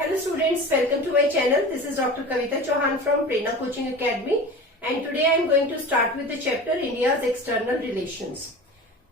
Hello students, welcome to my channel. This is Dr. Kavita Chauhan from Prerna Coaching Academy and today I am going to start with the chapter India's External Relations.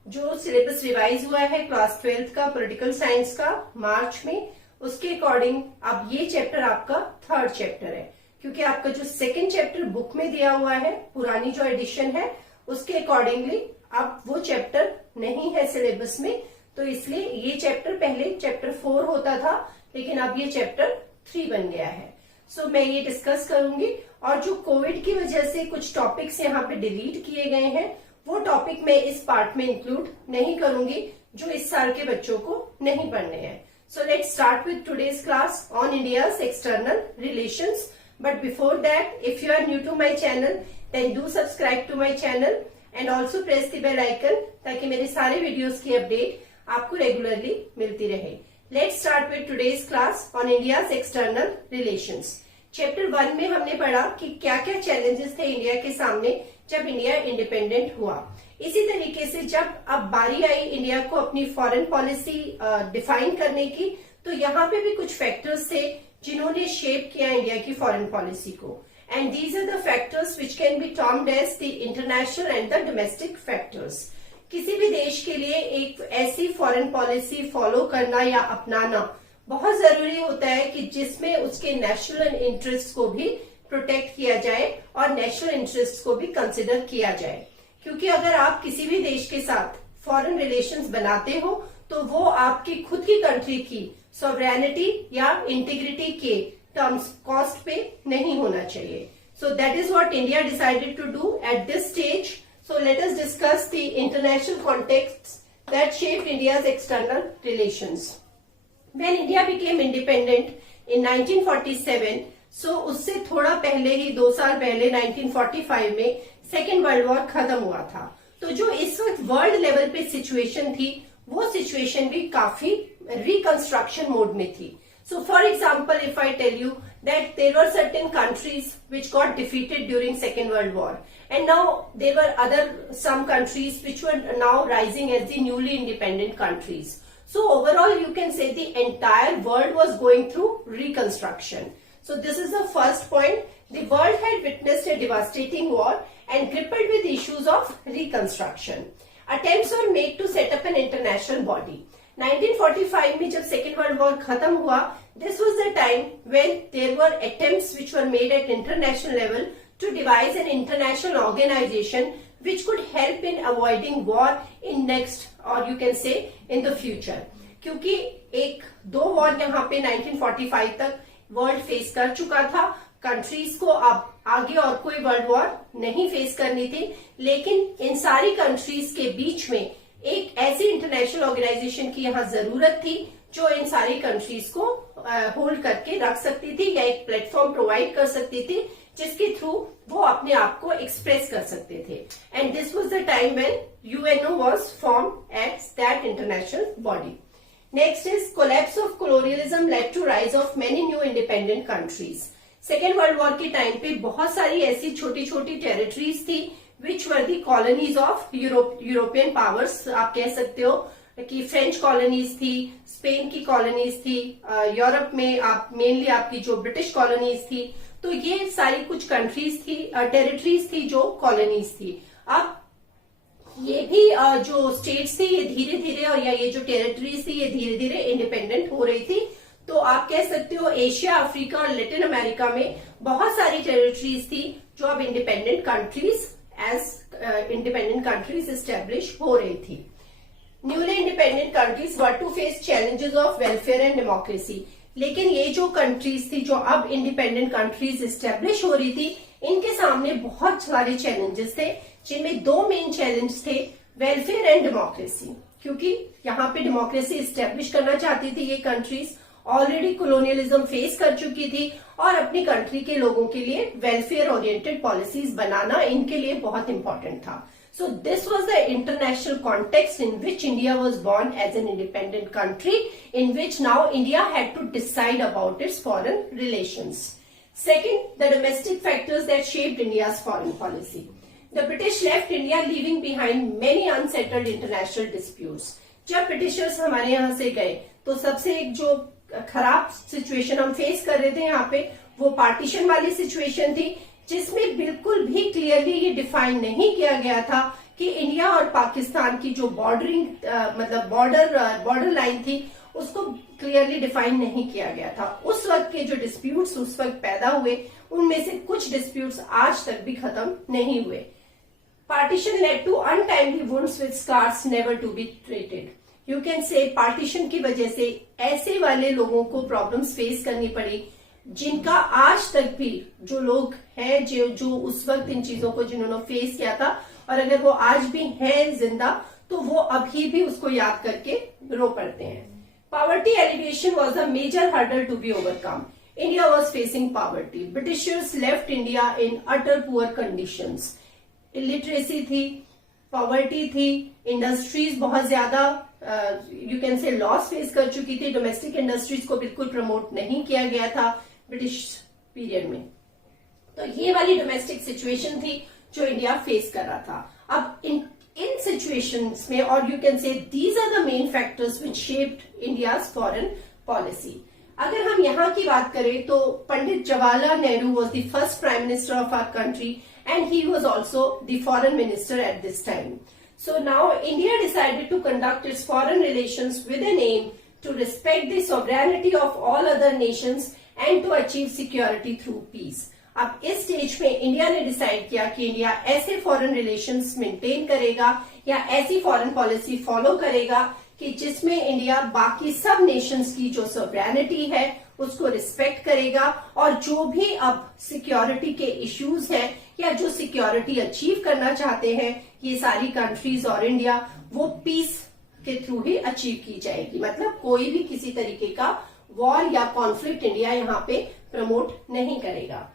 जो syllabus revise हुआ है class 12th का political science का मार्च में, उसके according अब ये chapter आपका थर्ड चैप्टर है, क्योंकि आपका जो सेकंड चैप्टर बुक में दिया हुआ है, पुरानी जो एडिशन है उसके अकॉर्डिंगली अब वो चैप्टर नहीं है सिलेबस में, तो इसलिए ये चैप्टर पहले चैप्टर 4 होता था लेकिन अब ये चैप्टर 3 बन गया है. सो मैं ये डिस्कस करूंगी और जो कोविड की वजह से कुछ टॉपिक्स यहाँ पे डिलीट किए गए हैं वो टॉपिक मैं इस पार्ट में इंक्लूड नहीं करूंगी जो इस साल के बच्चों को नहीं पढ़ने हैं. So let's start with today's class on India's external relations. But before that, if you are new to my channel then do subscribe to my channel and also press the bell icon ताकि मेरे सारे videos की update आपको regularly मिलती रहे. Let's start with today's class on India's external relations. Chapter 1 में हमने पढ़ा कि क्या क्या चैलेंजेस थे इंडिया के सामने जब इंडिया इंडिपेंडेंट हुआ. इसी तरीके से जब अब बारी आई इंडिया को अपनी फॉरेन पॉलिसी डिफाइन करने की, तो यहाँ पे भी कुछ फैक्टर्स थे जिन्होंने शेप किया इंडिया की फॉरेन पॉलिसी को. And these are the factors which can be termed as the international and the domestic factors. किसी भी देश के लिए एक ऐसी फॉरेन पॉलिसी फॉलो करना या अपनाना बहुत जरूरी होता है कि जिसमें उसके नेशनल इंटरेस्ट को भी प्रोटेक्ट किया जाए और नेशनल इंटरेस्ट को भी कंसिडर किया जाए. क्योंकि अगर आप किसी भी देश के साथ फॉरेन रिलेशंस बनाते हो तो वो आपकी खुद की कंट्री की सॉवरेनिटी या इंटीग्रिटी के टर्म्स कॉस्ट पे नहीं होना चाहिए. So that is what India decided to do at this stage. So let us discuss the international contexts that shaped India's external relations. When India became independent in 1947, so उससे थोड़ा पहले ही 2 साल पहले 1945 में सेकेंड वर्ल्ड वॉर खत्म हुआ था. तो जो इस वक्त वर्ल्ड लेवल पे सिचुएशन थी वो सिचुएशन भी काफी रिकंस्ट्रक्शन मोड में थी. So for example, if I tell you that there were certain countries which got defeated during Second World War, and now there were some countries which were now rising as the newly independent countries. So overall, you can say the entire world was going through reconstruction. So this is the first point. The world had witnessed a devastating war and grappled with issues of reconstruction. Attempts were made to set up an international body. 1945 में जब second world war खत्म हुआ, this was the time when there were attempts which were made at international level to devise an international organization which could help in avoiding war in next or you can say in the future. क्योंकि एक दो war यहाँ पे 1945 तक world face कर चुका था, countries को अब आगे और कोई वर्ल्ड वॉर नहीं फेस करनी थी, लेकिन इन सारी कंट्रीज के बीच में एक ऐसी इंटरनेशनल ऑर्गेनाइजेशन की यहाँ जरूरत थी जो इन सारी कंट्रीज को होल्ड करके रख सकती थी या एक प्लेटफॉर्म प्रोवाइड कर सकती थी जिसके थ्रू वो अपने आप को एक्सप्रेस कर सकते थे. And this was the time when UNO was formed as that international body. Next is collapse of colonialism led to rise of many new independent countries. Second world war के time पे बहुत सारी ऐसी छोटी छोटी टेरिटरीज थी which were the colonies of European powers. आप कह सकते हो कि फ्रेंच कॉलोनीज थी, स्पेन की कॉलोनीज थी, यूरोप में आप मेनली आपकी जो ब्रिटिश कॉलोनीज थी, तो ये सारी कुछ कंट्रीज थी, टेरिटरीज थी जो कॉलोनीज थी. अब ये भी जो स्टेट्स थी ये धीरे धीरे और या ये जो टेरिटरीज थी ये धीरे धीरे इंडिपेंडेंट हो रही थी. तो आप कह सकते हो एशिया, अफ्रीका और लैटिन अमेरिका में बहुत सारी टेरिटरीज थी जो अब independent countries as independent countries establish हो रही थी. Newly independent countries were to face challenges of welfare and democracy. लेकिन ये जो कंट्रीज थी जो अब इंडिपेंडेंट कंट्रीज एस्टेब्लिश हो रही थी, इनके सामने बहुत सारे चैलेंजेस थे जिनमें 2 मेन चैलेंज थे, वेलफेयर एंड डेमोक्रेसी. क्योंकि यहाँ पे डेमोक्रेसी एस्टेब्लिश करना चाहती थी ये कंट्रीज, ऑलरेडी कोलोनियलिज्म फेस कर चुकी थी और अपनी कंट्री के लोगों के लिए वेलफेयर ओरिएंटेड पॉलिसीज बनाना इनके लिए बहुत इंपॉर्टेंट था. So this was the international context in which India was born as an independent country, in which now India had to decide about its foreign relations. Second, the domestic factors that shaped India's foreign policy. The British left India leaving behind many unsettled international disputes. जब Britishers हमारे यहाँ से गए तो सबसे एक जो खराब सिचुएशन हम फेस कर रहे थे यहाँ पे, वो पार्टीशन वाली सिचुएशन थी, जिसमें बिल्कुल भी क्लियरली ये डिफाइन नहीं किया गया था कि इंडिया और पाकिस्तान की जो बॉर्डरिंग मतलब बॉर्डर लाइन थी, उसको क्लियरली डिफाइन नहीं किया गया था। उस वक्त के जो डिस्प्यूट्स उस वक्त पैदा हुए, उनमें से कुछ डिस्प्यूट्स आज तक भी खत्म नहीं हुए। Partition led to untimely wounds with scars never to be treated. You can say partition की वजह से ऐसे वाले लोगों को प्रॉब्लम्स फेस करनी पड़ी, जिनका आज तक भी जो लोग हैं जो उस वक्त इन चीजों को जिन्होंने फेस किया था, और अगर वो आज भी हैं जिंदा, तो वो अभी भी उसको याद करके रो पड़ते हैं। Poverty alleviation was a major hurdle to be overcome. India was facing poverty. Britishers left India in utter poor conditions. Illiteracy थी, poverty थी, industries बहुत ज्यादा you can say loss face कर चुकी थी। Domestic industries को बिल्कुल promote नहीं किया गया था British period में। तो ये वाली domestic situation थी जो इंडिया फेस कर रहा था। अब in situations में, or you can say these are the main factors which shaped India's foreign policy. अगर हम यहाँ की बात करें तो Pandit Jawaharlal Nehru was the first prime minister of our country and he was also the foreign minister at this time. So now India decided to conduct its foreign relations with an aim to respect the sovereignty of all other nations and to achieve security through peace. अब इस stage में India ने decide किया कि India ऐसे foreign relations maintain करेगा या ऐसी फॉरेन पॉलिसी फॉलो करेगा कि जिसमें इंडिया बाकी सब नेशंस की जो सॉवरेनिटी है उसको रिस्पेक्ट करेगा, और जो भी अब सिक्योरिटी के इश्यूज हैं या जो सिक्योरिटी अचीव करना चाहते हैं ये सारी कंट्रीज और इंडिया, वो पीस के थ्रू ही अचीव की जाएगी। मतलब कोई भी किसी तरीके का वॉर या कॉन्फ्लिक्ट इंडिया यहाँ पे प्रमोट नहीं करेगा।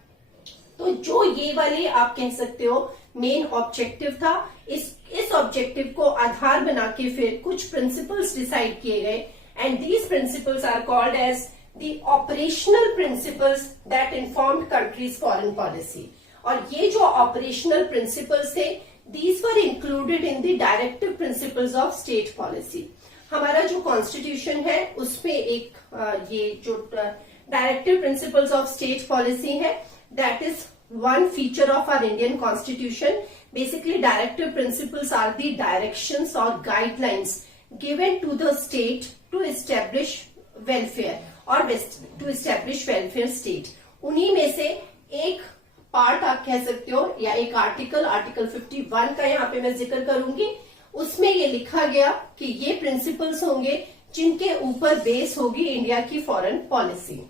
तो जो ये वाले आप कह सकते हो मेन ऑब्जेक्टिव था, इस ऑब्जेक्टिव को आधार बना के फिर कुछ प्रिंसिपल्स डिसाइड किए गए, and these principles are called as the operational principles that informed countries foreign policy. और ये जो ऑपरेशनल प्रिंसिपल्स थे, these were included in the directive principles of state policy. हमारा जो कॉन्स्टिट्यूशन है उसमें एक ये जो directive principles of state policy है, that is one feature of our Indian constitution. Basically, directive principles are the directions or guidelines given to the state to establish welfare or to establish welfare state. उन्हीं में से एक part आप कह सकते हो या एक आर्टिकल 51 का यहाँ पे मैं जिक्र करूंगी। उसमें ये लिखा गया कि ये प्रिंसिपल्स होंगे जिनके ऊपर बेस होगी इंडिया की foreign policy.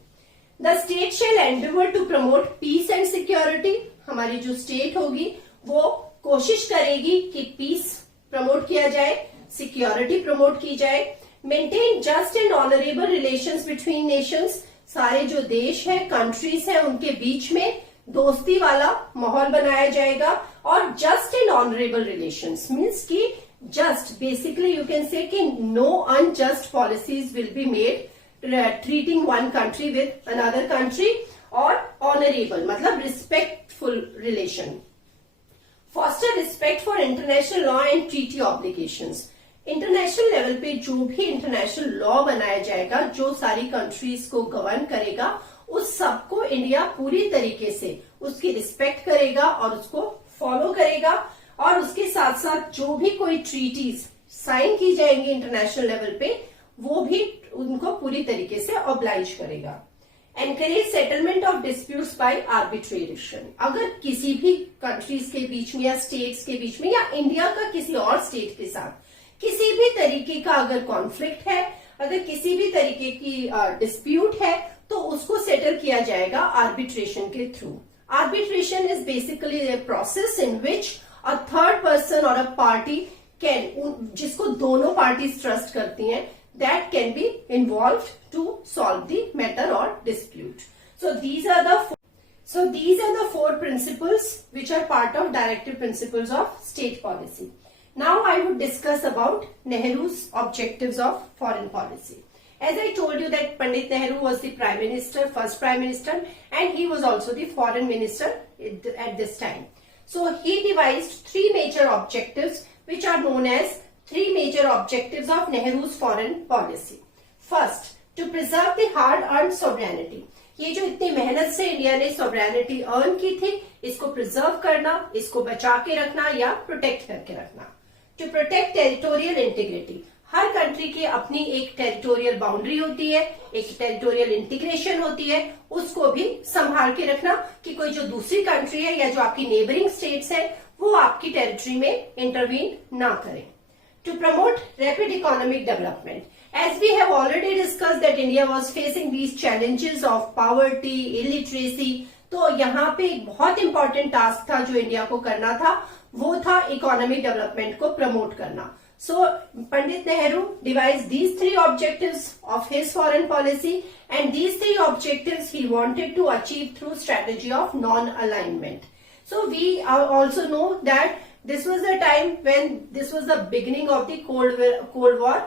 The state shall endeavor to promote peace and security. हमारी जो स्टेट होगी वो कोशिश करेगी कि पीस प्रमोट किया जाए, सिक्योरिटी प्रमोट की जाए। Maintain just and honourable relations between Nations. सारे जो देश है, कंट्रीज है, उनके बीच में दोस्ती वाला माहौल बनाया जाएगा। और just and honourable relations means कि just basically you can say कि no unjust policies will be made treating one country with another country, और honorable मतलब respectful relation. Foster respect for international law and treaty obligations. International level पे जो भी international law बनाया जाएगा, जो सारी कंट्रीज को गवर्न करेगा, उस सबको इंडिया पूरी तरीके से उसकी रिस्पेक्ट करेगा और उसको फॉलो करेगा। और उसके साथ साथ जो भी कोई ट्रीटीज साइन की जाएंगी इंटरनेशनल लेवल पे, वो भी उनको पूरी तरीके से ऑब्लाइज करेगा। Encourage settlement of disputes by arbitration. अगर किसी भी कंट्रीज के बीच में या स्टेट्स के बीच में या इंडिया का किसी और स्टेट के साथ किसी भी तरीके का अगर कॉन्फ्लिक्ट है, अगर किसी भी तरीके की डिस्प्यूट है, तो उसको सेटल किया जाएगा आर्बिट्रेशन के through. Arbitration is basically a process in which a third person और अ पार्टी कैन, जिसको दोनों पार्टीज ट्रस्ट करती हैं, that can be involved to solve the matter or dispute. So these are the four principles which are part of directive principles of state policy. Now I would discuss about Nehru's objectives of foreign policy. As I told you that Pandit Nehru was the prime minister, first prime minister, and he was also the foreign minister at this time. So he devised three major objectives which are known as three major objectives of Nehru's foreign policy. First, to preserve the hard earn sovereignty, ये जो इतनी मेहनत से India ने sovereignty earn की थी, इसको preserve करना, इसको बचा के रखना या प्रोटेक्ट करके रखना। टू प्रोटेक्ट टेरिटोरियल इंटीग्रिटी, हर कंट्री की अपनी एक टेरिटोरियल बाउंड्री होती है, एक टेरिटोरियल इंटीग्रेशन होती है, उसको भी संभाल के रखना कि कोई जो दूसरी कंट्री है या जो आपकी नेबरिंग स्टेट्स है वो आपकी टेरिटरी में इंटरवीन ना करें। To promote rapid economic development, as we have already discussed that India was facing these challenges of poverty, illiteracy, तो यहाँ पे एक बहुत इंपॉर्टेंट टास्क था जो इंडिया को करना था, वो था इकोनॉमिक डेवलपमेंट को प्रमोट करना। So Pandit Nehru devised these three objectives of his foreign policy, and these three objectives he wanted to achieve through strategy of non-alignment. So we also know that this was the time when this was the beginning of the Cold War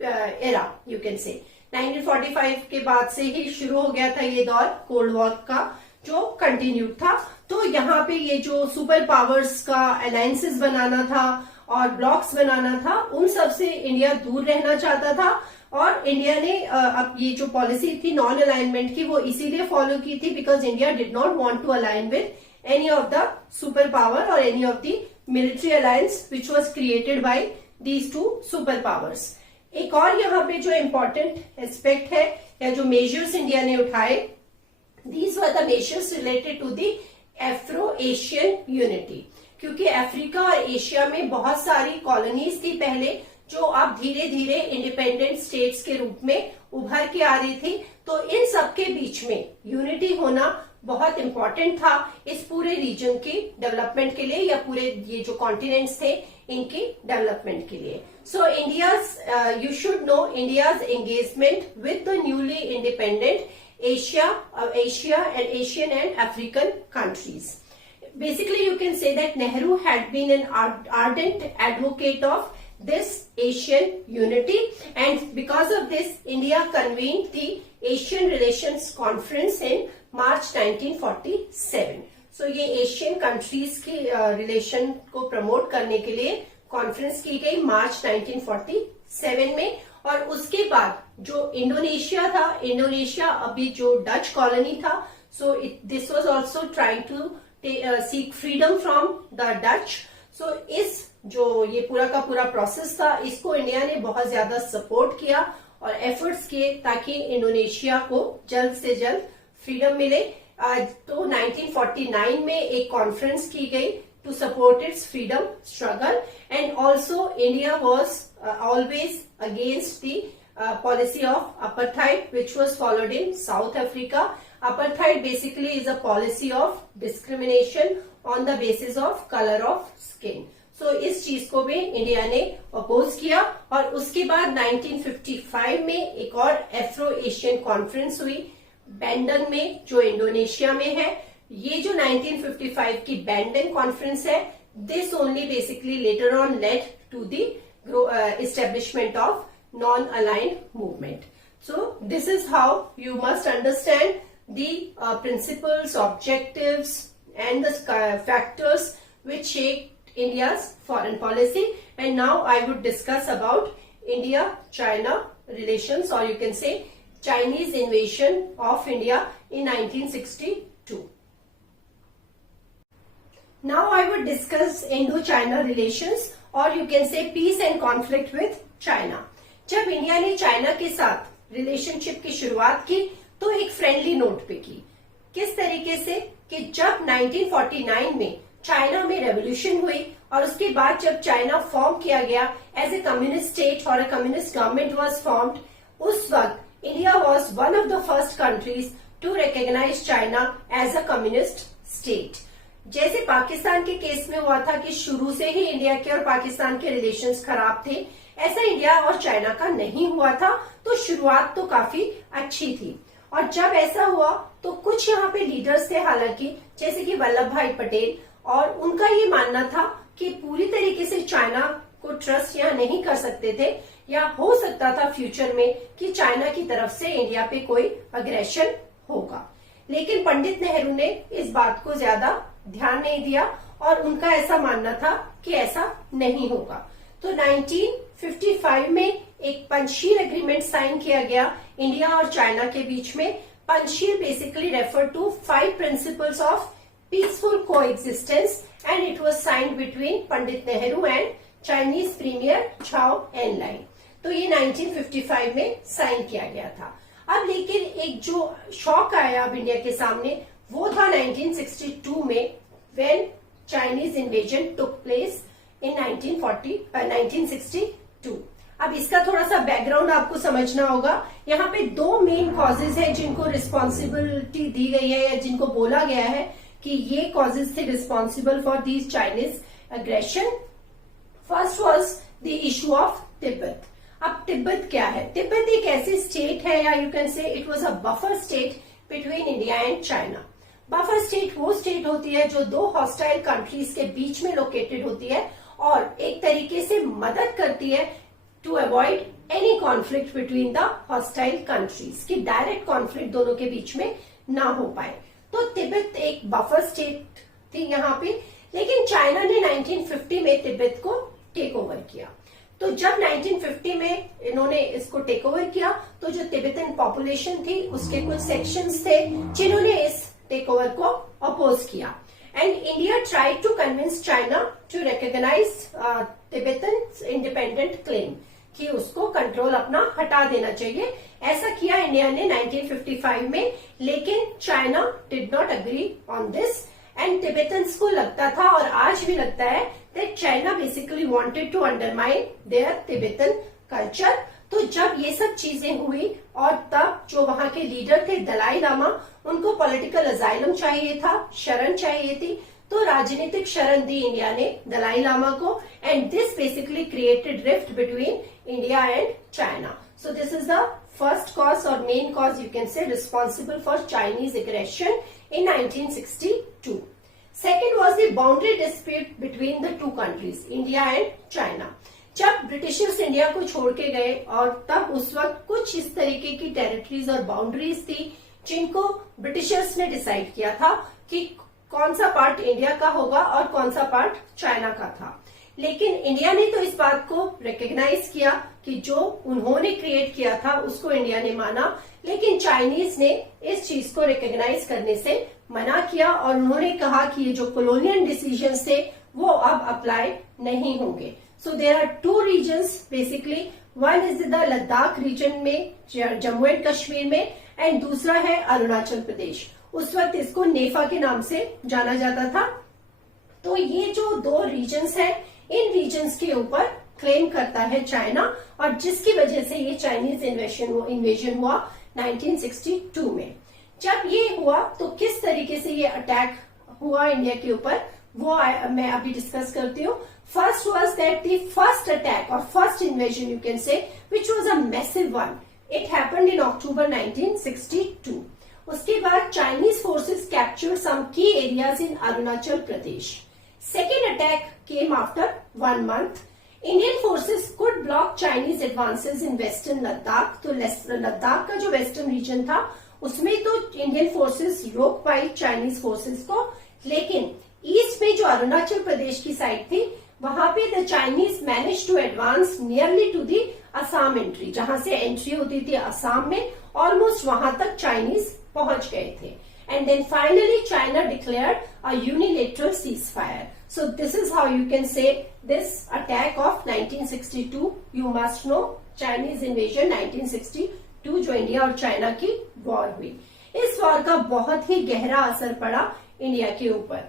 era, you can say 1945 के बाद से ही शुरू हो गया था ये दौर cold war का जो कंटिन्यू था। तो यहाँ पे ये जो सुपर पावर्स का अलायंसेस बनाना था और ब्लॉक्स बनाना था, उन सब से इंडिया दूर रहना चाहता था, और इंडिया ने अब ये जो पॉलिसी थी नॉन अलाइनमेंट की वो इसीलिए फॉलो की थी because India did not want to align with any of the super power और any of the military alliance which was created by these two super powers. एक और यहाँ पे जो इम्पोर्टेंट एस्पेक्ट है या जो मेजर्स इंडिया ने उठाए, these were the measures related to the Afro Asian unity, क्योंकि अफ्रीका और एशिया में बहुत सारी कॉलोनीज थी पहले जो अब धीरे धीरे इंडिपेंडेंट स्टेट्स के रूप में उभर के आ रही थी। तो इन सबके बीच में यूनिटी होना बहुत इंपॉर्टेंट था इस पूरे रीजन की डेवलपमेंट के लिए या पूरे ये जो कॉन्टिनेंट्स थे इनकी डेवलपमेंट के लिए। सो India's you should know India's engagement with the newly independent Asia and Asian and African countries. Basically, you can say that Nehru had been an ardent advocate of this Asian unity, and because of this, India convened the Asian Relations Conference in March 1947. So, ये Asian countries की relation को promote करने के लिए conference की गई मार्च 1947 में, और उसके बाद जो इंडोनेशिया था, इंडोनेशिया अभी जो डच कॉलोनी था, so this was also trying to seek freedom from the Dutch. So इस जो ये पूरा का पूरा प्रोसेस था, इसको इंडिया ने बहुत ज्यादा सपोर्ट किया और एफर्ट्स किए ताकि इंडोनेशिया को जल्द से जल्द फ्रीडम मिले। तो 1949 में एक कॉन्फ्रेंस की गई to support its freedom struggle, and also India was always against the policy of apartheid which was followed in South Africa. Apartheid basically is a policy of discrimination on the basis of color of skin. So इस चीज को भी India ने oppose किया, और उसके बाद 1955 में एक और एफ्रो एशियन कॉन्फ्रेंस हुई बैंडंग में जो इंडोनेशिया में है। ये जो 1955 की बैंडन कॉन्फ्रेंस है, this only basically later on led to the establishment of non aligned movement. So this is how you must understand the principles, objectives and the factors which shape India's foreign policy. And now I would discuss about India China relations, और you can say Chinese invasion of India in 1962. Now I would discuss Indo-China Relations, or you can say peace and conflict with China. जब India ने China के साथ relationship की शुरुआत की तो एक फ्रेंडली नोट पे की। किस तरीके से कि जब 1949 में चाइना में रेवोल्यूशन हुई और उसके बाद जब चाइना फॉर्म किया गया एज ए कम्युनिस्ट स्टेट और a communist government was formed, उस वक्त India was one of the first countries to recognize China as a communist state. जैसे पाकिस्तान के केस में हुआ था कि शुरू से ही इंडिया के और पाकिस्तान के रिलेशंस खराब थे, ऐसा इंडिया और चाइना का नहीं हुआ था। तो शुरुआत तो काफी अच्छी थी, और जब ऐसा हुआ तो कुछ यहाँ पे लीडर्स थे हालांकि, जैसे कि वल्लभ भाई पटेल, और उनका ये मानना था कि पूरी तरीके से चाइना को ट्रस्ट यहाँ नहीं कर सकते थे, या हो सकता था फ्यूचर में कि चाइना की तरफ से इंडिया पे कोई अग्रेशन होगा। लेकिन पंडित नेहरू ने इस बात को ज्यादा ध्यान नहीं दिया और उनका ऐसा मानना था कि ऐसा नहीं होगा। तो 1955 में एक पंचशील एग्रीमेंट साइन किया गया इंडिया और चाइना के बीच में। Panchsheel basically refer to 5 principles of peaceful coexistence and it was signed between Pandit Nehru and Chinese premier Chou Enlai. तो ये 1955 में साइन किया गया था। अब लेकिन एक जो शॉक आया अब इंडिया के सामने वो था 1962 में, when Chinese invasion took place in 1962। अब इसका थोड़ा सा बैकग्राउंड आपको समझना होगा। यहाँ पे 2 मेन कॉजेज हैं जिनको रिस्पॉन्सिबिलिटी दी गई है या जिनको बोला गया है कि ये कॉजेज थे responsible for this Chinese aggression. First was the issue of Tibet. अब तिब्बत क्या है? तिब्बत एक ऐसी स्टेट है या यू कैन से it was a buffer state between India and China. Buffer state वो स्टेट होती है जो 2 हॉस्टाइल कंट्रीज के बीच में लोकेटेड होती है और एक तरीके से मदद करती है to avoid any conflict between the hostile countries, कि डायरेक्ट कॉन्फ्लिक्ट दोनों के बीच में ना हो पाए। तो तिब्बत एक बफर स्टेट थी यहाँ पे, लेकिन चाइना ने 1950 में तिब्बत को टेक ओवर किया। तो जब 1950 में इन्होंने इसको टेक ओवर किया तो जो तिब्बतन पॉपुलेशन थी उसके कुछ सेक्शंस थे जिन्होंने इस टेक ओवर को अपोज किया and India tried to convince China to recognise Tibetan independent claim, कि उसको कंट्रोल अपना हटा देना चाहिए। ऐसा किया इंडिया ने 1955 में, लेकिन China did not agree on this and Tibetans को लगता था और आज भी लगता है that China basically wanted to undermine their Tibetan culture. तो जब ये सब चीजें हुई और तब जो वहां के लीडर थे दलाई लामा, उनको पॉलिटिकल अजाइलम चाहिए था, शरण चाहिए थी, तो राजनीतिक शरण दी इंडिया ने दलाई लामा को and this basically created rift between India and China. So this is the first cause और main cause you can say responsible for Chinese aggression in 1962. Second was the boundary dispute between the two countries, India and China. जब Britishers India को छोड़ के गए और तब उस वक्त कुछ इस तरीके की टेरिटरीज और बाउंड्रीज थी जिनको ब्रिटिशर्स ने डिसाइड किया था कि कौन सा पार्ट इंडिया का होगा और कौन सा पार्ट चाइना का था। लेकिन इंडिया ने तो इस बात को रिकॉग्नाइज किया कि जो उन्होंने क्रिएट किया था उसको इंडिया ने माना, लेकिन चाइनीज ने इस चीज को रिकॉग्नाइज करने से मना किया और उन्होंने कहा कि ये जो कॉलोनियल डिसीजंस थे वो अब अप्लाई नहीं होंगे। So there are 2 reasons basically, one is the Ladakh region में जम्मू एंड कश्मीर में एंड दूसरा है अरुणाचल प्रदेश। उस वक्त इसको नेफा के नाम से जाना जाता था। तो ये जो 2 रीजन्स है, इन रीजन्स के ऊपर क्लेम करता है चाइना और जिसकी वजह से ये चाइनीज इन्वेजन हुआ 1962 में। जब ये हुआ तो किस तरीके से ये अटैक हुआ इंडिया के ऊपर वो मैं अभी डिस्कस करती हूँ। First was that the first attack और first invasion you can say which was a massive one, it happened in October 1962। उसके बाद Chinese forces captured some key areas in Arunachal Pradesh. Second attack came after 1 month. Indian forces could block Chinese advances in western Ladakh. तो लद्दाख का जो western region था उसमें तो Indian forces रोक पाई Chinese forces को, लेकिन ईस्ट में जो अरुणाचल प्रदेश की साइड थी वहां पे the Chinese manage to advance nearly to the Assam entry, जहां से एंट्री होती थी असम में, ऑलमोस्ट वहां तक चाइनीज पहुंच गए थे। And then finally China declared a unilateral ceasefire. So this is how you can say this attack of 1962. You must know Chinese invasion 1962 जो इंडिया और चाइना की वॉर हुई। इस वॉर का बहुत ही गहरा असर पड़ा इंडिया के ऊपर।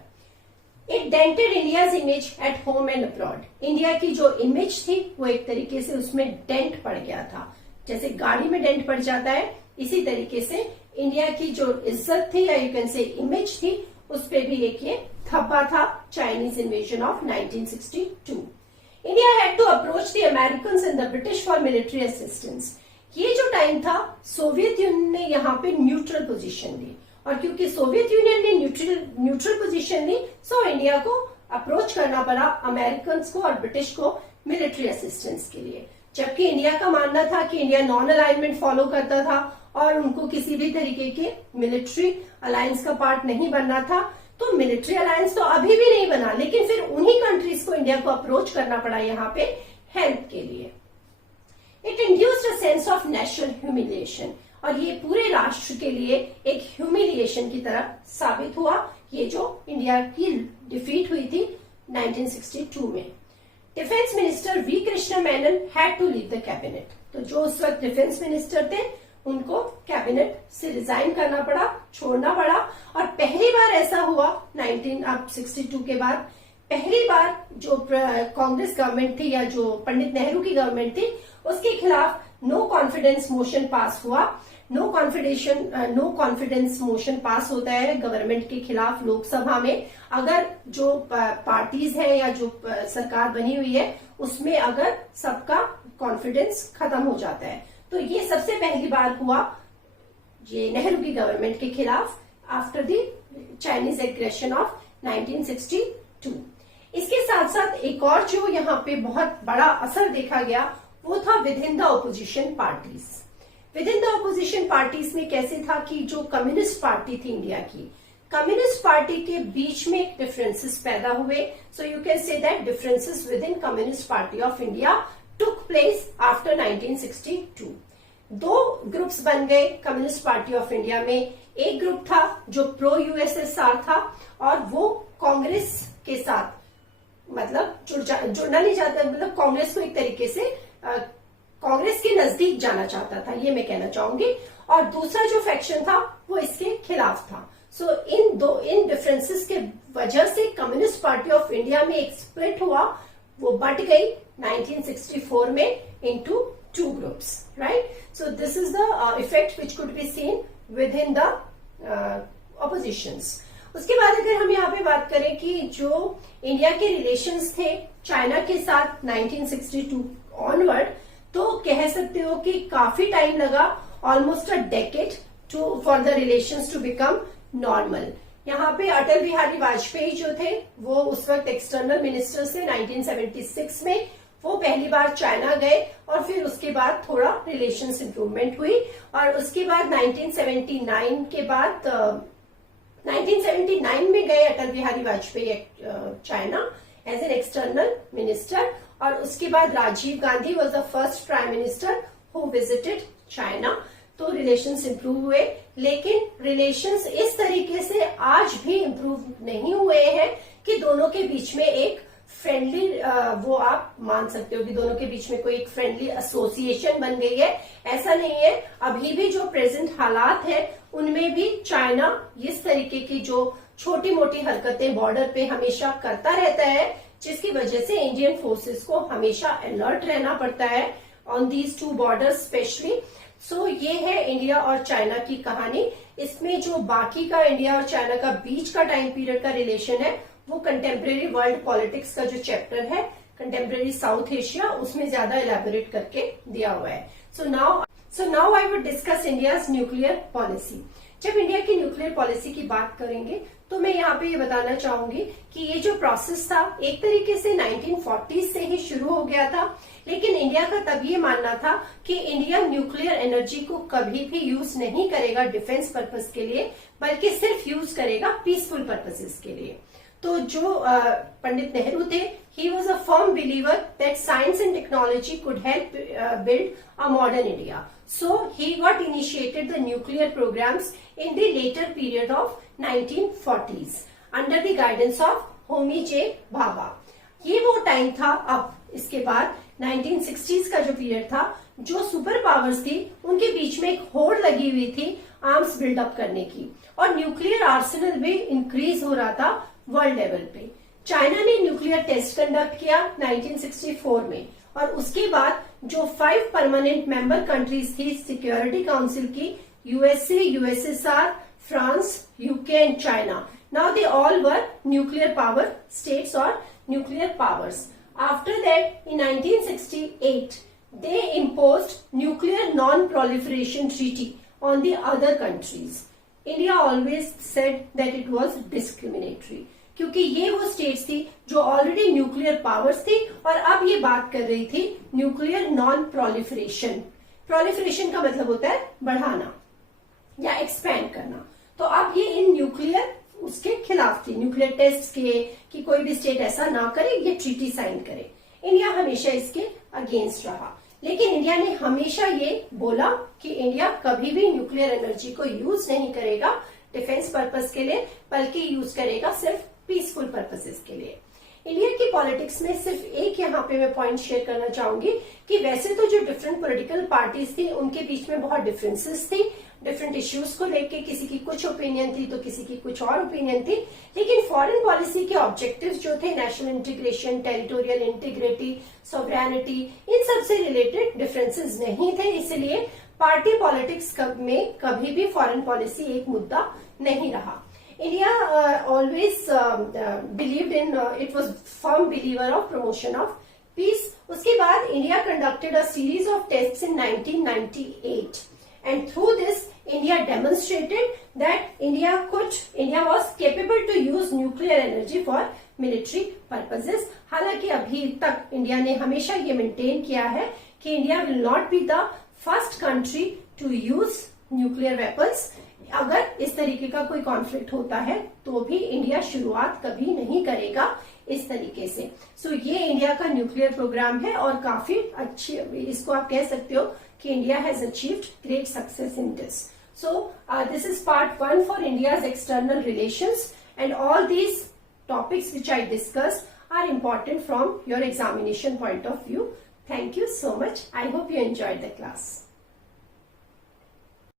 It dented India's image at home and abroad. India की जो इमेज थी वो एक तरीके से उसमें डेंट पड़ गया था, जैसे गाड़ी में डेंट पड़ जाता है इसी तरीके से इंडिया की जो इज्जत थी या यू कैन से इमेज थी उस पे भी एक ये थप्पा था Chinese invasion of 1962। India had to approach the Americans and the British for military assistance. ये जो टाइम था सोवियत यूनियन ने यहाँ पे न्यूट्रल पोजीशन ली और क्योंकि सोवियत यूनियन ने न्यूट्रल पोजीशन ली सो इंडिया को अप्रोच करना पड़ा अमेरिकन को और ब्रिटिश को मिलिट्री असिस्टेंस के लिए, जबकि इंडिया का मानना था कि इंडिया नॉन अलाइनमेंट फॉलो करता था और उनको किसी भी तरीके के मिलिट्री अलायंस का पार्ट नहीं बनना था। तो मिलिट्री अलायंस तो अभी भी नहीं बना, लेकिन फिर उन्हीं कंट्रीज को इंडिया को अप्रोच करना पड़ा यहाँ पे हेल्प के लिए। It induced a sense of national humiliation, और ये पूरे राष्ट्र के लिए एक ह्यूमिलिएशन की तरह साबित हुआ, ये जो इंडिया की डिफीट हुई थी 1962 में। Defence minister V Krishna Menon had to leave the cabinet, तो जो उस वक्त डिफेंस मिनिस्टर थे उनको कैबिनेट से रिजाइन करना पड़ा, छोड़ना पड़ा। और पहली बार ऐसा हुआ 1962 के बाद, पहली बार जो कांग्रेस गवर्नमेंट थी या जो पंडित नेहरू की गवर्नमेंट थी उसके खिलाफ नो कॉन्फिडेंस मोशन पास हुआ। नो कॉन्फिडेंस मोशन पास होता है गवर्नमेंट के खिलाफ लोकसभा में अगर जो पार्टीज है या जो सरकार बनी हुई है उसमें अगर सबका कॉन्फिडेंस खत्म हो जाता है। तो ये सबसे पहली बार हुआ ये नेहरू की गवर्नमेंट के खिलाफ after the Chinese aggression of 1962। इसके साथ साथ एक और जो यहाँ पे बहुत बड़ा असर देखा गया वो था with in the opposition parties. With in the opposition parties में कैसे था कि जो कम्युनिस्ट पार्टी थी इंडिया की, कम्युनिस्ट पार्टी के बीच में डिफरेंसेस पैदा हुए। So you can say that differences with in communist party of India took place after 1962। दो ग्रुप्स बन गए कम्युनिस्ट पार्टी ऑफ इंडिया में। एक ग्रुप था जो प्रो यूएसएसआर था और वो कांग्रेस के साथ मतलब जुड़ना नहीं चाहता, मतलब कांग्रेस को एक तरीके से कांग्रेस के नजदीक जाना चाहता था, ये मैं कहना चाहूंगी। और दूसरा जो फैक्शन था वो इसके खिलाफ था। सो इन डिफरेंसेस के वजह से कम्युनिस्ट पार्टी ऑफ इंडिया में एक स्प्लिट हुआ, वो बट गई 1964 में into two groups, right? So this is the effect which could be seen within the oppositions. उसके बाद अगर हम यहाँ पे बात करें कि जो इंडिया के रिलेशंस थे चाइना के साथ 1962 ऑनवर्ड, तो कह सकते हो कि काफी टाइम लगा, almost a decade for the relations to become normal. यहाँ पे अटल बिहारी वाजपेयी जो थे वो उस वक्त एक्सटर्नल मिनिस्टर से 1976 में वो पहली बार चाइना गए और फिर उसके बाद थोड़ा रिलेशंस इंप्रूवमेंट हुई। और उसके बाद 1979 के बाद 1979 में गए Atal Bihari Vajpayee China as an external minister, और उसके बाद Rajiv Gandhi was the first prime minister who visited China. तो रिलेशंस इंप्रूव हुए, लेकिन रिलेशंस इस तरीके से आज भी इंप्रूव नहीं हुए हैं कि दोनों के बीच में एक फ्रेंडली वो आप मान सकते हो कि दोनों के बीच में कोई एक फ्रेंडली एसोसिएशन बन गई है, ऐसा नहीं है। अभी भी जो प्रेजेंट हालात है उनमें भी चाइना इस तरीके की जो छोटी मोटी हरकतें बॉर्डर पे हमेशा करता रहता है, जिसकी वजह से इंडियन फोर्सेस को हमेशा अलर्ट रहना पड़ता है on these two borders specially. So ये है इंडिया और चाइना की कहानी। इसमें जो बाकी का इंडिया और चाइना का बीच का टाइम पीरियड का रिलेशन है वो कंटेम्प्रेरी वर्ल्ड पॉलिटिक्स का जो चैप्टर है कंटेम्प्रेरी साउथ एशिया, उसमें ज्यादा इलेबोरेट करके दिया हुआ है। So now I would discuss India's nuclear policy. जब इंडिया की न्यूक्लियर पॉलिसी की बात करेंगे तो मैं यहाँ पे ये बताना चाहूंगी कि ये जो प्रोसेस था एक तरीके से 1940s से ही शुरू हो गया था, लेकिन इंडिया का तब ये मानना था कि इंडिया न्यूक्लियर एनर्जी को कभी भी यूज नहीं करेगा डिफेंस पर्पस के लिए, बल्कि सिर्फ यूज करेगा पीसफुल पर्पसेस के लिए। तो जो पंडित नेहरू थे, he was a firm believer that science and technology could help build a modern India. So he got initiated the nuclear programs in the later period of 1940s under the guidance of Homi J. Bhabha. ये वो time था। अब इसके बाद 1960s का जो period था, जो सुपर पावर्स थी उनके बीच में एक होड़ लगी हुई थी आर्म्स बिल्डअप करने की, और न्यूक्लियर आर्सेनल भी इंक्रीज हो रहा था वर्ल्ड लेवल पे। चाइना ने न्यूक्लियर टेस्ट कंडक्ट किया 1964 में, और उसके बाद जो 5 परमानेंट मेंबर कंट्रीज थी सिक्योरिटी काउंसिल की, USA, USSR, France, UK and China, now they all were nuclear power states और nuclear powers. After that in 1968 they imposed nuclear non-proliferation treaty on the other countries. India always said that it was discriminatory, क्योंकि ये वो states थी जो already nuclear powers थी और अब ये बात कर रही थी न्यूक्लियर नॉन प्रोलिफरेशन। प्रोलिफरेशन का मतलब होता है बढ़ाना या एक्सपैंड करना। तो अब ये इन न्यूक्लियर उसके खिलाफ थी, न्यूक्लियर टेस्ट के कि कोई भी स्टेट ऐसा ना करे, ये ट्रीटी साइन करे। इंडिया हमेशा इसके अगेंस्ट रहा। लेकिन इंडिया ने हमेशा ये बोला कि इंडिया कभी भी न्यूक्लियर एनर्जी को यूज नहीं करेगा डिफेंस पर्पस के लिए, बल्कि यूज करेगा सिर्फ पीसफुल पर्पसेस के लिए। इंडिया की पॉलिटिक्स में सिर्फ एक यहाँ पे मैं पॉइंट शेयर करना चाहूंगी कि वैसे तो जो डिफरेंट पॉलिटिकल पार्टीज थी उनके बीच में बहुत डिफरेंसेस थी, डिफरेंट इश्यूज को लेके किसी की कुछ ओपिनियन थी तो किसी की कुछ और ओपिनियन थी, लेकिन फॉरेन पॉलिसी के ऑब्जेक्टिव्स जो थे national integration, territorial integrity, sovereignty, इन सब से रिलेटेड डिफरेंसेस नहीं थे। इसलिए पार्टी पॉलिटिक्स में कभी भी फॉरेन पॉलिसी एक मुद्दा नहीं रहा। India always believed in, it was firm believer of promotion of peace. उसके बाद India conducted a series of tests in 1998, and through this India demonstrated that India was capable to use nuclear energy for military purposes. हालांकि अभी तक India ने हमेशा ये maintain किया है कि India will not be the first country to use nuclear weapons. अगर इस तरीके का कोई कॉन्फ्लिक्ट होता है तो भी इंडिया शुरुआत कभी नहीं करेगा इस तरीके से। सो ये इंडिया का न्यूक्लियर प्रोग्राम है और काफी अच्छी, इसको आप कह सकते हो कि India has achieved great success in this. So this is part 1 for India's external relations, and all these topics which I discussed are important from your examination point of view. Thank you so much. I hope you enjoyed the class.